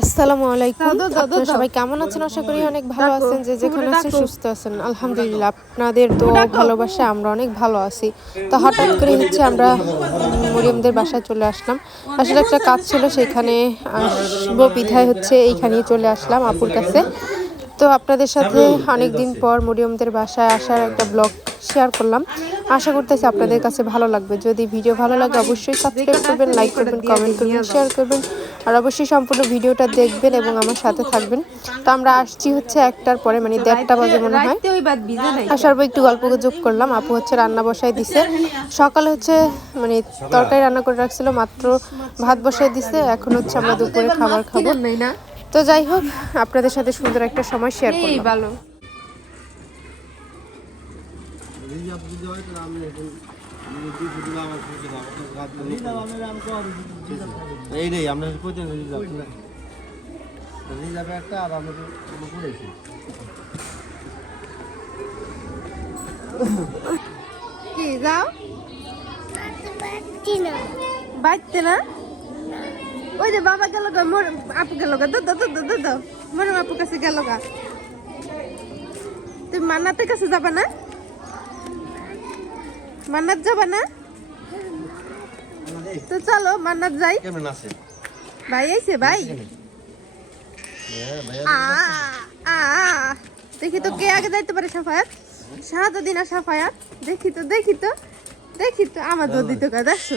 আসসালামু আলাইকুম। আপনারা সবাই কেমন আছেন? আশা করি অনেক ভালো আছেন যে যেখানে আছেন সুস্থ আছেন। আলহামদুলিল্লাহ আপনাদের দোয়া ভালোবাসা আমরা অনেক ভালো আছি। তো হঠাৎ করে হচ্ছে আমরা মরিয়মদের বাসায় চলে আসলাম। আসলে একটা কাজ ছিল সেখানে আসব বিধায় হচ্ছে এইখানেই চলে আসলাম আপুর কাছে। তো আপনাদের সাথে অনেক দিন পর মরিয়মদের বাসায় আসার একটা ব্লগ শেয়ার করলাম। আশা করতেছি আপনাদের কাছে ভালো লাগবে। যদি ভিডিও ভালো লাগে অবশ্যই সাবস্ক্রাইব করবেন লাইক করবেন কমেন্ট করবেন শেয়ার করবেন। আর অবশ্যই সম্পূর্ণ ভিডিওটা দেখবেন এবং আমার সাথে থাকবেন। তো আমরা আসছি হচ্ছে একটার পরে মানে দেড়টা বাজে মনে হয়। আসার পর একটু গল্প গুজব করলাম। আপু হচ্ছে রান্না বসাই দিছে। সকালে হচ্ছে মানে তরকারি রান্না করে রাখছিল মাত্র ভাত বসাই দিছে। এখন হচ্ছে আমরা দুপুরে খাবার খাব। তো যাই হোক আপনাদের সাথে সুন্দর একটা সময় শেয়ার করলাম। ভালো। এইটাই আমরা কইতে রিজার্ভ রিজার্ভ একটা আর আমরা করেছি কি যাও? না? ওই যে বাবা গেল গা মোর আপু গেল গা দাও দাও দাও। মোর আপু কাছে গেল গা। তুমি মান্নাতের কাছে যাবা না? মান্নাত যাবা না? তো চলো মান্নাত যাই। ভাই আইছে ভাই? হ্যাঁ দেখি তো কে আগে যাইতে পারে সাফায়াত। শাহাদুদ্দিন আর সাফায়াত। দেখি তো দেখি তো দেখি তো। আমার দুধ দিত কা দেখছ?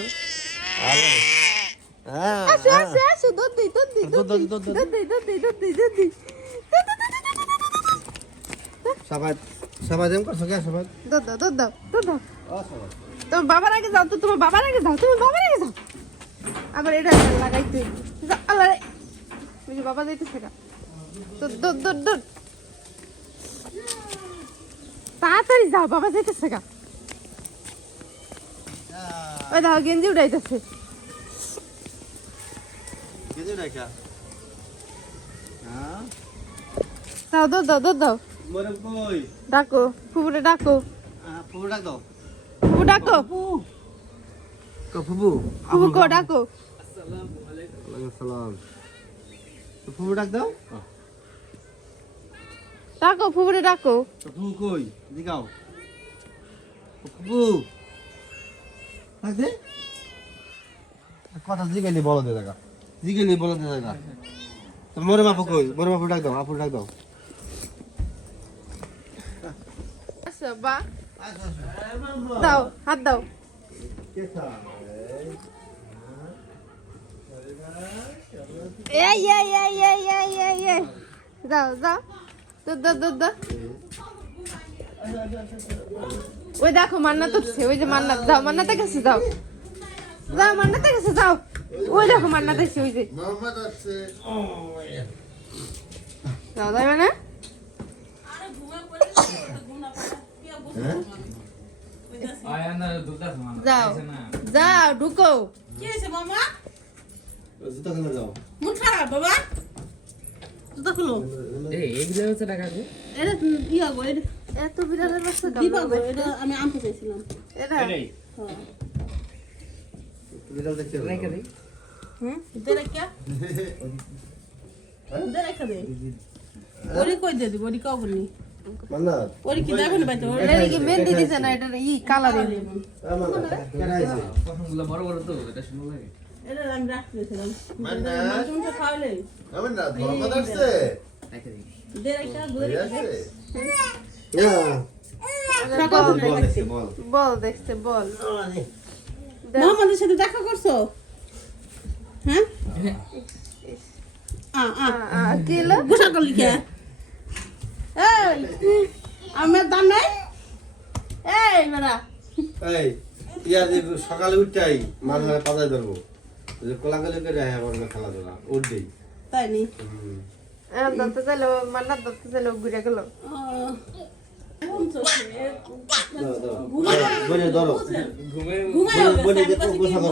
হ্যাঁ আসো আসো আসো দুধ দিই দুধ দিই দুধ দিই দুধ, দুধ দুধ, দিই দুধ দিই দুধ দিই দুধ দিই। সবাই সবাই যেমন করছ কে সবাই দুধ দাও দুধ দাও দুধ দাও। তোমার বাবার আগে যাও তো তোমার বাবার আগে যাও তুমি বাবার আগে যাও। আবার এটা লাগাইতে। আল্লাহ ওই বাবা যাইতেছে গা। তো দুধ দুধ দুধ তাড়াতাড়ি যাও বাবা যাইতেছে গা। ওই দেখো গেঞ্জি উঠাইতেছে হ্যাঁ? দাও দাও দুধ দাও। ডাকো ফুপুরে ডাকো। ফুবু ডাক দাও। ফুপু ডাকো। কো ফুবু ফুপু কো ডাকো। ফুবু ডাক দাও। ডাকো ফুপুরে ডাকো। ফুবু কই? দিগাও ফুবু ডাক দে কথা জিগাইলি বলো দে দেখা জিগাইলি বলো দে দেখা মরে মাপু কই? মরে মাপু ডাক দাও আপু ডাক দাও। আচ্ছা বা। দাও হাত দাও। এই এই এই এই এই এই এই। যাও যাও দুধ দাও দুধ দাও ওই দেখো মান্নাত উঠছে ওই যে মান্নাত। যাও মান্নাতের কাছে যাও যাও মান্নাতের কাছে যাও ওই দেখো মান্নাত ওই যে। যাও যাই মানে? যাও। যাও ঢুকো। কি হয়েছে মামা? জুতা খুলে দাও। মন খারাপ বাবা। জুতা খুলো। এটা ইয়া গো। এটা এত বিড়ালের বাচ্চা দিবা গো এটা আমি আনতে চাইছিলাম। এটা? হ্যাঁ বিড়াল দেখতে দাও হুম? দে রাখিয়া দে রাখা দে। ওরি কই দে দিব? ওরি কাও বলি বল দেখতে বল বল দেখছে বল। মোহাম্মদের সাথে দেখা করছ? হ্যাঁ? আ আ। আ, কি হলো? গোসা করলি কে? এই আমার দাম নাই? এই বেড়া। এই ইয়া যে সকালে উঠটাই মাঝে পাতায় ধরবো। যে কোলাকুলি করে আমার খেলাধুলা উঠবেই। তাই নি? দত্ত চাইলো মান্নাত দত্ত চাইলো ঘুরে গেল। বনে ধরো দিয়েছে মারা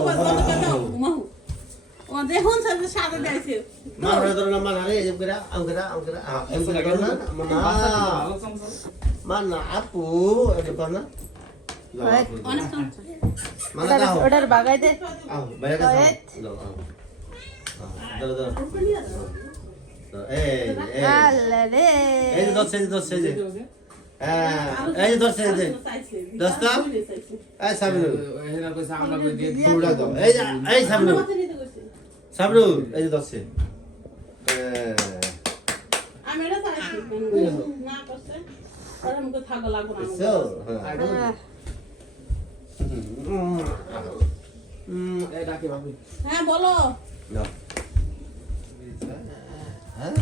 ধরো। না মানা রে এরকম করে আম করে আম করে এম করে করো না মানা মানা আপু এরকম করো না যাও, আপু, যাও। অনেক সমস্যা মানা ওটার দাও ওটার বাগাই দে আও বাইরে কাছে দাও আও আও, ধরো ধরো এই এই আল্লাহ রে এই যে ধরছে এই যে ধরছে এই যে হ্যাঁ এই যে ধরছে এই যে দোস্ত এই সাবরু পুরা দাও এই যে এই সাবরু সাবরু এই যে ধরছে হ্যাঁ। আমি এটা চাইছি না। করছে আর আমাকে থাকা লাগবে না So, হ্যাঁ। উম, উম, হ্যাঁ। বলো। নাও। হ্যাঁ।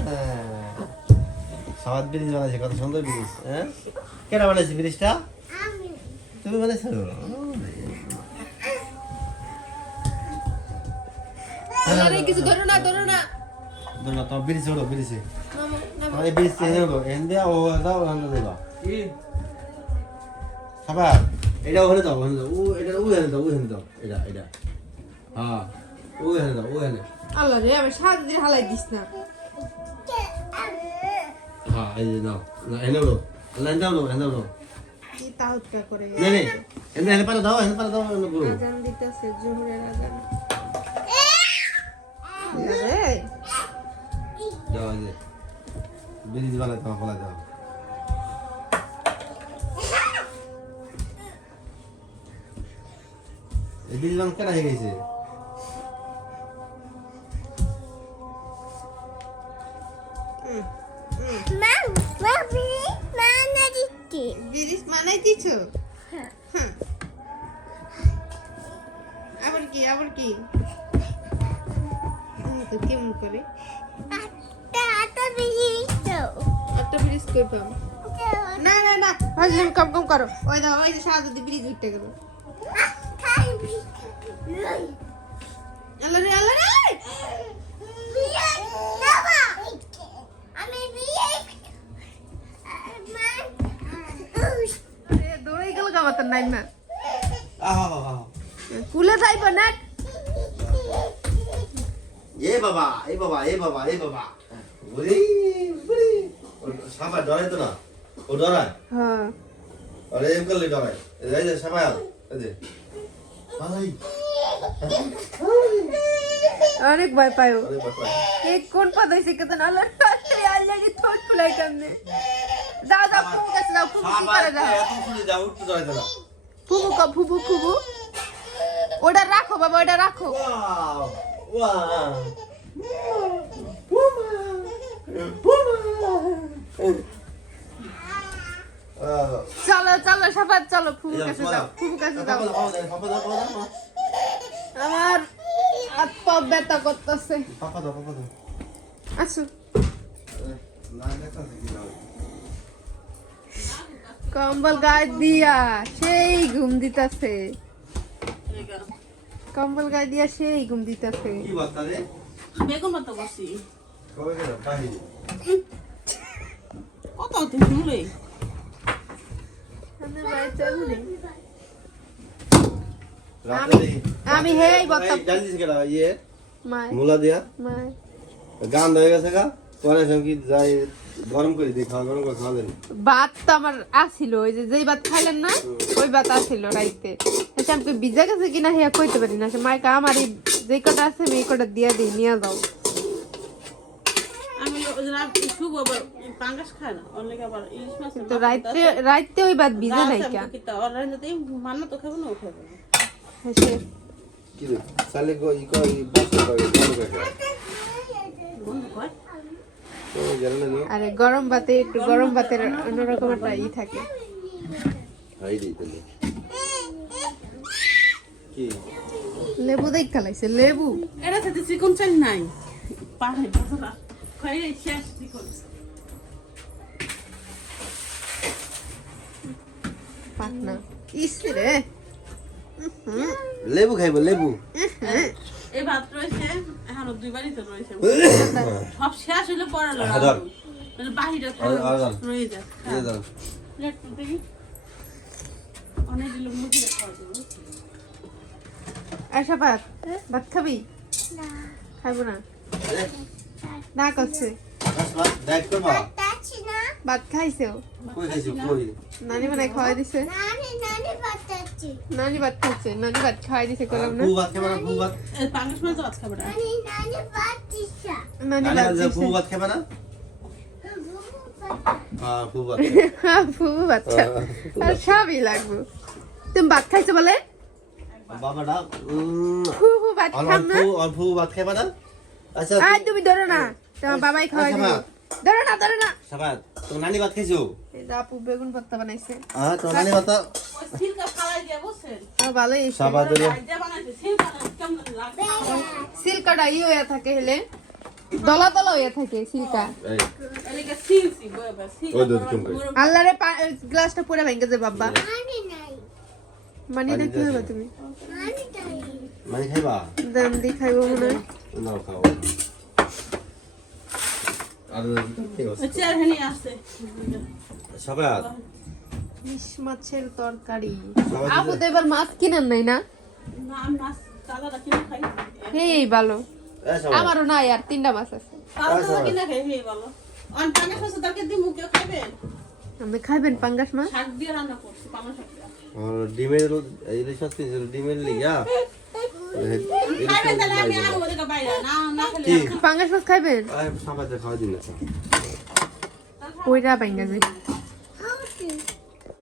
সাবাদ ব্রিজ বানাইছে কত সুন্দর ব্রিজ হ্যাঁ? কেটা বানাইছে ব্রিজটা তুমি বানাইছো? আরে কিছু ধরো না ধরো না। ধরো না তোমার ব্রিজ ওড়ো ব্রিজে এই ব্রিজ ওড়ো এনে ও দাও ওখানে দেবা। সাবাদ এটা ওখানে দাও ওখানে দাও। ও এটা ও দাও ও দাও এটা এটা। হ্যাঁ ও দাও ও আল্লাহ রে আমি সাত দিন হালাই দিস না। হ্যাঁ এই নাও না এনে ওড়ো না এনে দাও এনে দাও। কি তাহতকা করে। নে নে এনে এনে পারে দাও এনে পারে দাও এনে গুরু আজান দিতেছে জোহরের আজান। ব্রিজ বানাই তোমার ফলা দাও এই ব্রিজ বান কেনা হয়ে গেছে? দিছ? হ্যাঁ। আবার কি আবার কি? তো কেমন করে? আটটা ব্রিজ কই পাম? না না না হাজলে কম কম করো। ওই দাও ওই যে সাদা দি ব্রিজ উঠতে গেল। আল্লাহ রে আল্লাহ রে! এ, দৌড়ে গেল গামাতার নাই না। আহা আহা কুলে যাইব না এ বাবা এ বাবা এ বাবা এ বাবা। ওরে ওরে। সাবা ডরাই তো না। ও ডরায়? হ্যাঁ। আরে এম করলে ডরায়। এই যে সাবা এই যে। ভাই। অনেক ভয় পায় কে কোন পদ হইছে কত না তাতে আল্লাহ রে ঠোঁট ফুলাই কামনে? যাও যাও ফুবু কাছে যাও ফুবু কি করে যাও। এত শুনে যাও উঠতে ডরাই তো না। ফুবু কা ফুবু ফুবু ওটা রাখো বাবা ওটা রাখো। Wow wow. আহ চলো চলো চলো ফুবু যাও, কাছে যাও। যাও ফুবু কাছে যাও। আমার হাত পা ব্যথা করতেছে। আসো। কম্বল গায়ে দিয়া সেই ঘুম দিতাছে। কম্বল গায়ে দিয়া সেই ঘুম দিতাছে। বেগুন বাহিরে কত? রাতে দেখি। আমি হেই বত্তা কেডা? ইয়ে? মুলা দিয়া? গান হয়ে গেছে গা? পরে সব যাই গরম করে? দিই খাওয়া গরম করে খাওয়া দেন ভাত তো আমার আসিল ওই যে যেই ভাত খাইলেন না ওই ভাত আসিল রাইতে। আচ্ছা আমাকে ভিজা গেছে কিনা হিয়া কইতে পারি না সে মাইকা আমার এই যে কটা আছে আমি এই কটা দিয়া দিই নিয়ে যাও। আমি ওই যে রাত- শুভ আবার পাঙ্গাস খায় না। ওর আবার ইলিশ মাছ তো রাইতে রাইতে ওই ভাত ভিজে নাই কা মান্না তো খাব না ও খাব না। কি রে? সালে গো ই কই বাস করে গরম করে বন্ধু কয়? তো জানা না আরে গরম ভাতে একটু গরম ভাতের অন্যরকম একটা ই থাকে। লেবু দেখ খালাইছে লেবু। এটা সাথে চিকন চাল নাই। পাহাড়ে শেষ লেবু খাইবো লেবু এই ভাত রয়েছে এখনও দুইবারই তো রয়েছে সব শেষ হইলে পরে বাহিরে। রয়ে যায় অনেক খাওয়া যাবে আশা ভাত খাবি খাইবো না না করছে। ভাত খাইছে নানি বানাই খাওয়াই দিছে। নানি ভাত খাচ্ছে নানি ভাত খাওয়াই দিছে না। নানি ভাত খাবে না? হ্যাঁ ফুবু বাচ্চা আর সবই লাগবে। তুমি ভাত খাইছো বলে? বাবাটা উম, ফুবু ভাত অল্প খাম না। অল্প ভাত খাবে না? আচ্ছা তুমি ধরো না। তোমার বাবাই খাওয়াই আচ্ছা, দিবে ধরো না ধরো না। সাবাত তো নানি ভাত খাইছো আপু বেগুন ভর্তা বানাইছে। হ্যাঁ তো নানি ভাত সিল্কা দিয়ে ভালোই সাবাত ধরে। সিল্কাটা ই হয়ে থাকে হেলে। দলা দলা হয়ে থাকে সিল্কা। আল্লাহ রে গ্লাসটা পুরো ভেঙে যে বাবা মানি না কি হবে তুমি। মানে খাইবা? দাম দি খাইবো নাও খাও। আর ঠিক আছে? চেয়ার হেনি আসছে সাবাত? ইলিশ মাছের তরকারি। আপু তো এবার মাছ কিনেন নাই না? না আমি মাছ তাজাটা কিনে খাই। এই ভালো। আমারও নাই আর তিনটা মাছ আছে। কিনে খাই অন দি মুখে খাবেন আপনি পাঙ্গাস মাছ? শাক দিয়ে রান্না করছি পানা শাক আর ডিমের ইলিশ মাছ কিনছিল ডিমের লিগা। কি? পাঙ্গাস মাছ খাইবেন? ওইটা পাঙ্গা যায়